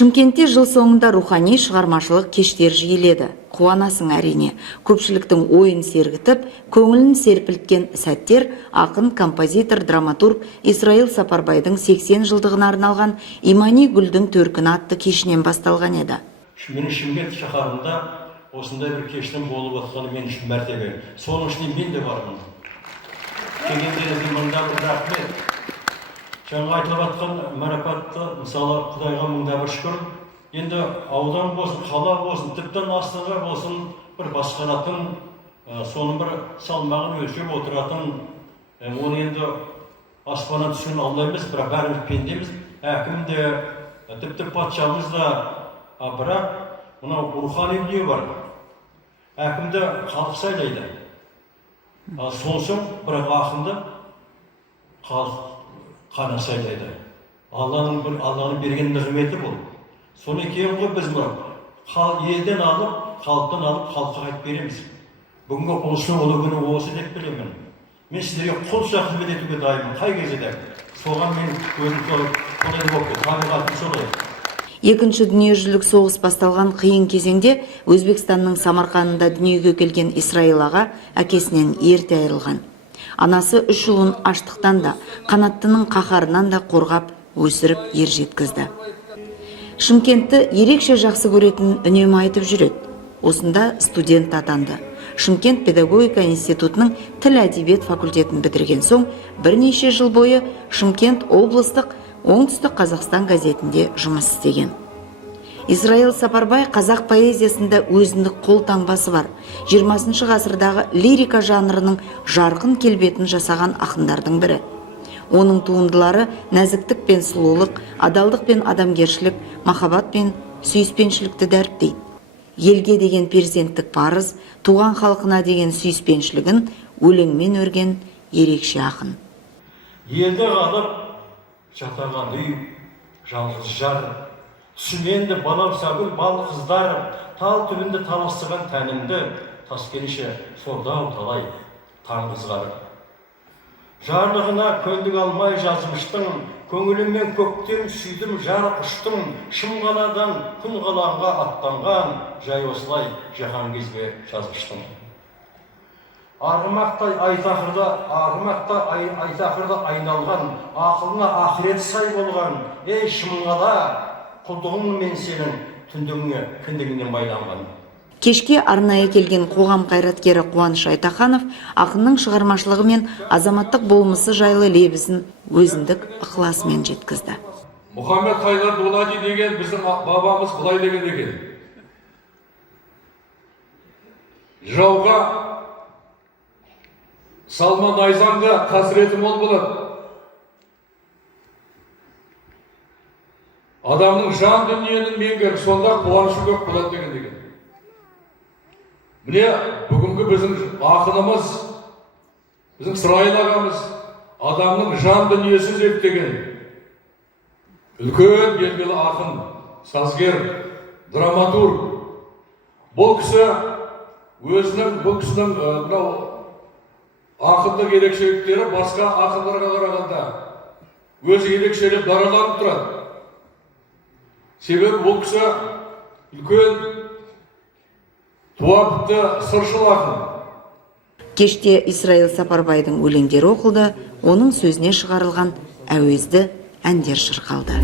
Шымкентте жыл соңында рухани шығармашылық кештер жиіледі. Қуанасың әрине. Көпшіліктің ойын сергітіп, көңілін серпілткен сәттер ақын, композитор, драматург Исраил Сапарбайдың 80 жылдығына арналған Имани Гүлдің төркіні атты кешінен басталған еді. Менің Шымкент шаһарында осындай бір кештің болып отқаны мен үшін мәртебе. Соның ішінде мен де бармын. Келгендеріңізге мыңда бір рахмет. Жаңа айтылып жатқан марапатты, мысалы, Құдайға мыңда бір шүкір. Енді аудан болсын, қала болсын, тіптен астана болсын, бір басқаратын, соның бір салмағын өлшеп отыратын, оны енді аспаннан түскен Алла емес, бірақ бәріміз пендеміз, әкім де, тіпті патшамыз да, бірақ мынау рухани дүние бар. Әкімді халық сайлайды. Сонсоң бірақ ақынды халық қана сайлайды. Алланың берген нығметі бұл. Соны кейін ғой біз елден алып, халықтан алып, халыққа қайтып береміз. Бүгінгі ұлыстың ұлы күні осы деп білемін. Мен сіздерге құлша қызмет етуге дайынмын, қай кезде де. Соған мен өзім солай болып, табиғатым солай. Екінші дүниежүзілік соғыс басталған қиын кезеңде Өзбекстанның Самарқанында дүниеге келген Исраил аға әкесінен ерте айырылған. Анасы 3 ұлын аштықтан да, қанаттының қаһарынан да қорғап, өсіріп ер жеткізді. Шымкентті ерекше жақсы көретін үнемі айтып жүреді. Осында студент атанды. Шымкент педагогика институтының тіл әдебиет факультетін бітірген соң, бірнеше жыл бойы Шымкент облыстық Оңтүстік Қазақстан газетінде жұмыс істеген. Исраил Сапарбай қазақ поэзиясында өзіндік қолтаңбасы бар. 20 ғасырдағы лирика жанрының жарқын келбетін жасаған ақындардың бірі. Оның туындылары нәзіктік пен сұлулық, адалдық пен адамгершілік, махаббат пен сүйіспеншілікті дәріптейді. Елге деген перзенттік парыз, туған халқына деген сүйіспеншілігін өлеңмен өрген ерекше ақын. Елді қалып жатаған үй, жалғыз жар, түсіненді балам сәгіл бал қыздар, тал түбінде таласыған тәнімді, таскенше сордау талай таңғызғарып. Жарлығына көндік алмай жазмыштың, көңіліммен көктем сүйдім жарық ұштың, шымғаладан күн қаланға аттанған, жай осылай жаһан кезбе жазғыштың. Арғымақтай айтақырда айналған, ақылына ақырет сай болған, ей шымғала, құлдығың мен сенің түндігіңе кіндігінен байланған. Кешке арнайы келген қоғам қайраткері Қуаныш Айтаханов ақынның шығармашылығы мен азаматтық болмысы жайлы лебізін өзіндік ықыласымен жеткізді. Мұхаммед Хайдар Дулати деген біздің бабамыз былай деген екен. Жауға салма найзаңда қасіреті мол болады. Адамның жан дүниенің меңгеріп, сонда қуанышы көп болады деген. Міне, бүгінгі біздің ақынымыз, біздің Исраил ағамыз, адамның жан дүниесін зерттеген үлкен белгілі ақын, сазгер, драматург. Бұл кісінің ақындық ерекшеліктері басқа ақындарға қарағанда өзі ерекшелеп дараланып тұрады. Себебі бұл кісі үлкен туапты сыршыл ақын. Кеште Исраил Сапарбайдың өлеңдері оқылды, оның сөзіне шығарылған әуезді әндер шырқалды.